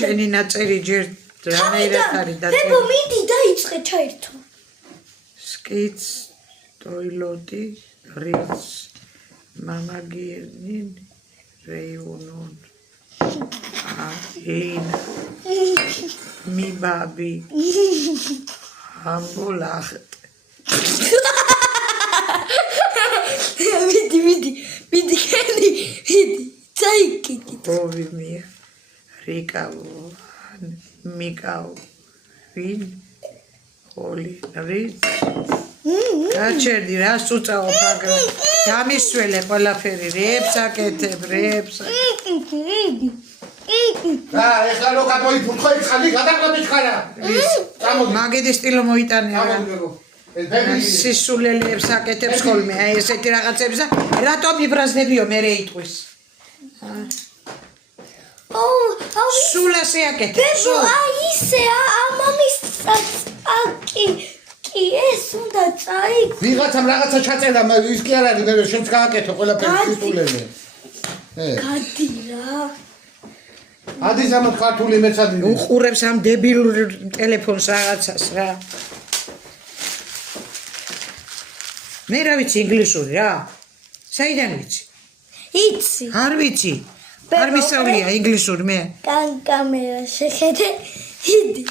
შენი ნაწერი ჯერ რამეირად არის და ბებო მიდი დაიწყე ჩაერთო სკიც ტოილოტი რიც მამაგიერნინ რეიუნონ ინ მიბაბი ამბოლახტ მიდი ხენი წაიკიკი ბოვი მე რიკავო მიკავ ვინ ჰოლი რიც გაჩერდი რა სუწაო ფაგრა გამისველე ყველაფერი რეებს აკეთებ რეებს რა ეხლა რო გამოიფურთხო წყალი გადაყლებით ხარა მაგედი სტილო მოიტანე რა ბები სისულელეებს აკეთებს ხოლმე აი ესეთი რაღაცებს და რატომ იბრაზდებიო მე რეიტყვის სულ ასე აკეთებს ბებო აი ისე ამამის წაკი კი ეს უნდა წაიკ ვიღაცამ რაღაცა ჩაწერა ის კი არ არის მე შენც გააკეთო ყველაფერი სიტულელე გადი რა ადის ამათ ქართული მეცადი უყურებს ამ დებილურ ტელეფონს რაღაცას რა მე რა ვიცი ინგლისური რა საიდან ვიცი იცი არ ვიცი არ მისავლია ინგლისური მე კამერა შეხედე იდი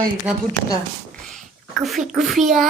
აი გაბუჭდა გუფია